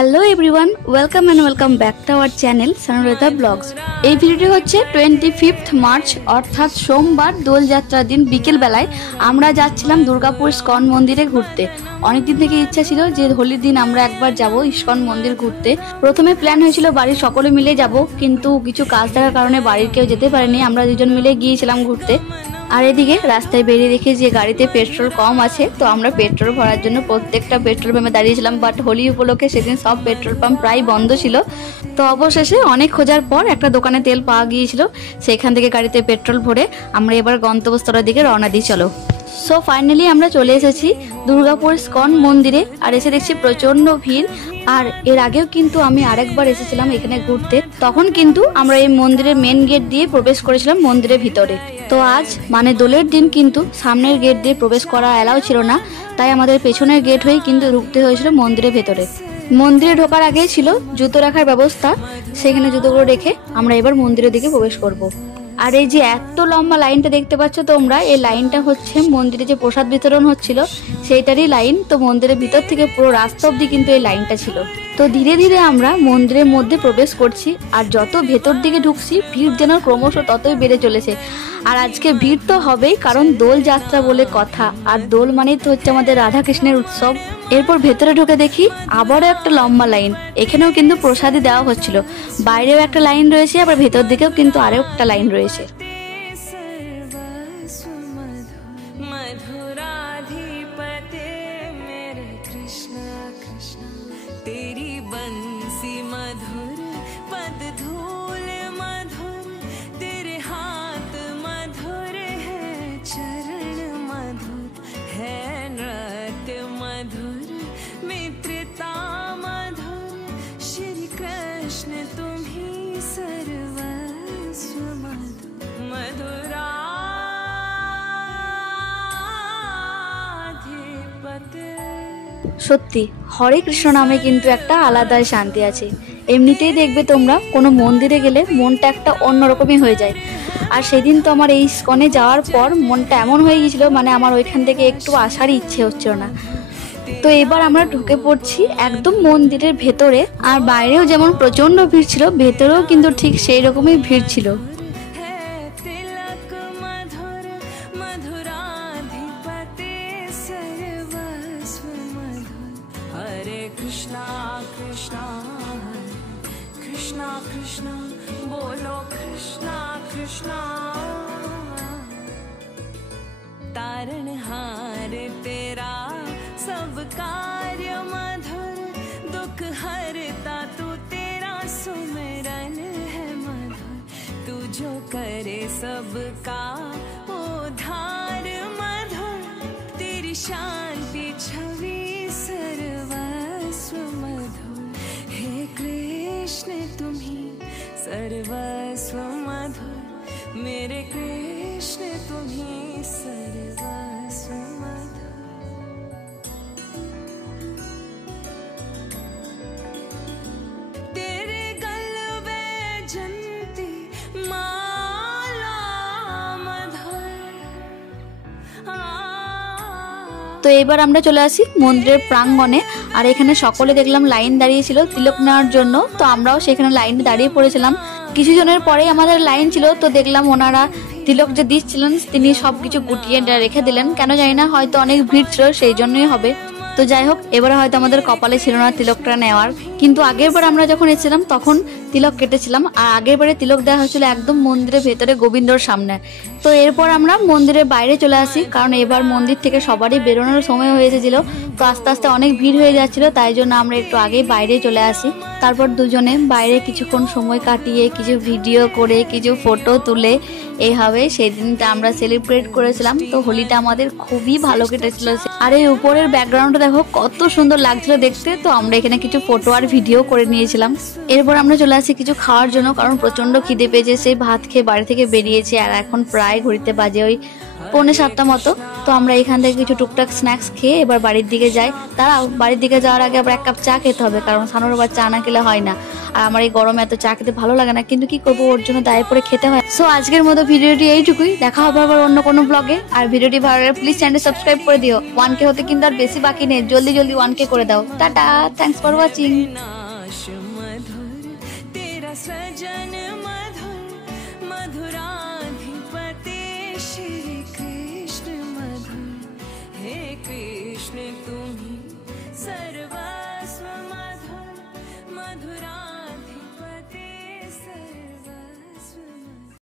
Hello everyone, welcome and welcome back to our channel Sanulata blogs. এই ভিডিওটি হচ্ছে 25 March অর্থাৎ সোমবার দোলযাত্রার দিন বিকেলবেলায় আমরা যাচ্ছিলাম দুর্গাপুর ইস্কন মন্দিরে ঘুরতে। অনেকদিন থেকে ইচ্ছা ছিল যে হোলির দিন আমরা একবার যাব ইস্কন মন্দির ঘুরতে। প্রথমে প্ল্যান হয়েছিল বাড়ির সকলে মিলে যাব, কিন্তু কিছু কাজ থাকার কারণে বাড়ির কেউ যেতে পারেনি। আমরা দুজন মিলে গিয়েছিলাম ঘুরতে। আর এদিকে রাস্তায় বেরিয়ে দেখি যে গাড়িতে পেট্রোল কম আছে, তো আমরা পেট্রোল ভরার জন্য প্রত্যেকটা পেট্রোল পাম্পে দাঁড়িয়েছিলাম। বাট হোলি উপলক্ষে সেদিন সব পেট্রোল পাম্প প্রায় বন্ধ ছিল। তো অবশেষে অনেক খোঁজার পর একটা দোকানে তেল পাওয়া গিয়েছিল, সেখান থেকে গাড়িতে পেট্রোল ভরে আমরা এবার গন্তব্যস্থলের দিকে রওনা দিই। চলো, সো ফাইনালি আমরা চলে এসেছি দুর্গাপুর ইস্কন মন্দিরে। আর এসে দেখছি প্রচন্ড ভিড়। আর এর আগেও কিন্তু আমি আরেকবার এসেছিলাম এখানে ঘুরতে, তখন কিন্তু আমরা এই মন্দিরের মেন গেট দিয়ে প্রবেশ করেছিলাম মন্দিরের ভিতরে। তো আজ মানে দোলের দিন কিন্তু সামনের গেট দিয়ে প্রবেশ করা অ্যালাউ ছিল না, তাই আমাদের পেছনের গেট হয়ে কিন্তু ঢুকতে হয়েছিল মন্দিরের ভেতরে। মন্দিরে ঢোকার আগে ছিল জুতো রাখার ব্যবস্থা, সেখানে জুতোগুলো রেখে আমরা এবার মন্দিরের দিকে প্রবেশ করব। আর এই যে এত লম্বা লাইনটা দেখতে পাচ্ছ তোমরা, এই লাইনটা হচ্ছে মন্দিরে যে প্রসাদ বিতরণ হচ্ছিল সেইটারই লাইন। তো মন্দিরের ভিতর থেকে পুরো রাস্তা অব্দি কিন্তু এই লাইনটা ছিল। তো ধীরে ধীরে আমরা মন্দিরের মধ্যে প্রবেশ করছি, আর যত ভেতর দিকে ঢুকছি ভিড় যেন ক্রমশ ততই বেড়ে চলেছে। আর আজকে ভিড় তো হবেই, কারণ দোল যাত্রা বলে কথা, আর দোল মানেই তো হচ্ছে আমাদের রাধাকৃষ্ণের উৎসব। এরপর ভেতরে ঢুকে দেখি আবারও একটা লম্বা লাইন, এখানেও কিন্তু প্রসাদই দেওয়া হচ্ছিল। বাইরেও একটা লাইন রয়েছে, আবার ভেতর দিকেও কিন্তু আরও একটা লাইন রয়েছে। সত্যি হরে কৃষ্ণ নামে কিন্তু একটা আলাদাই শান্তি আছে। এমনিতেই দেখবে তোমরা কোনো মন্দিরে গেলে মনটা একটা অন্যরকমই হয়ে যায়। আর সেদিন তো আমার এই ইস্কনে যাওয়ার পর মনটা এমন হয়ে গিয়েছিল, মানে আমার ওইখান থেকে একটু আসারই ইচ্ছে হচ্ছিল না। তো এবার আমরা ঢুকে পড়ছি একদম মন্দিরের ভেতরে। আর বাইরেও যেমন প্রচন্ড ভিড় ছিল, ভেতরেও কিন্তু ঠিক সেই রকমই ভিড় ছিল। कृष्णा कृष्णा कृष्णा कृष्णा बोलो कृष्णा कृष्णा तारणहार तेरा सब कार्य मधुर दुख हरता तू तेरा सुमिरन है मधुर तू जो करे सबका उद्धार मधुर तेरी शांति छवि तुम्ही सर्वस्व मधुर मेरे कृष्ण तुम्ही सर्वस्व मधुर तेरे गलबे जंती माला मधुर। তো এবার আমরা চলে আসি মন্দিরের প্রাঙ্গণে। আর এখানে সকলে দেখলাম লাইন দাঁড়িয়েছিল তিলক নেওয়ার জন্য, তো আমরাও সেখানে লাইনে দাঁড়িয়ে পড়েছিলাম। কিছু জনের পরেই আমাদের লাইন ছিল, তো দেখলাম ওনারা তিলক যে দিচ্ছিলেন তিনি সবকিছু গুটিয়ে রেখে দিলেন। কেন জানি না, হয়তো অনেক ভিড় ছিল সেই জন্যই হবে। তো যাই হোক, এবারে হয়তো আমাদের কপালে ছিল না তিলকটা নেওয়ার, কিন্তু আগের বার আমরা যখন এসেছিলাম তখন তিলক কেটেছিলাম। আর আগের বারে তিলক দেওয়া হয়েছিল একদম মন্দিরের ভেতরে গোবিন্দর সামনে। তো এরপর আমরা মন্দিরের বাইরে চলে আসি, কারণ এবার মন্দির থেকে সবারই বেরোনোর সময় হয়ে এসেছিল। তো আস্তে আস্তে অনেক ভিড় হয়ে যাচ্ছিল, তাই জন্য আমরা একটু আগেই বাইরে চলে আসি। তারপর দুজনে বাইরে কিছুক্ষণ সময় কাটিয়ে কিছু ভিডিও করে কিছু ফটো তুলে এইভাবে সেই দিনটা আমরা সেলিব্রেট করেছিলাম। তো হোলিটা আমাদের খুবই ভালো কেটেছিল। আর এই উপরের ব্যাকগ্রাউন্ডটা দেখো কত সুন্দর লাগছিল দেখতে। তো আমরা এখানে কিছু ফটো আর ভিডিও করে নিয়েছিলাম। এরপর আমরা চলে আসি কিছু খাওয়ার জন্য, কারণ প্রচন্ড খিদে পেয়েছে। সেই ভাত খেয়ে বাড়ি থেকে বেরিয়েছি, আর এখন প্রায় ঘড়িতে বাজে ওই 6:45 মতো। তো আমরা এখান থেকে কিছু টুকটাক স্ন্যাক্স খেয়ে এবার বাড়ির দিকে যাই। তারাও বাড়ির দিকে যাওয়ার আগে আবার এক কাপ চা খেতে হবে, কারণ সানুর আবার চা না খেলে হয় না। আর আমার এই গরমে এত চা খেতে ভালো লাগে না, কিন্তু কি করবো, ওর জন্য দায়ে পড়ে খেতে হয়। সো আজকের মতো ভিডিওটি এইটুকুই, দেখা হবে আবার অন্য কোনো ব্লগে। আর ভিডিওটি ভালো লাগলে প্লিজ চ্যানেল সাবস্ক্রাইব করে দিও। 1K হতে কিন্তু আর বেশি বাকি নেই, জলদি জলদি 1K করে দাও। Tata, thanks for watching. नाश मधुर तेरा सजन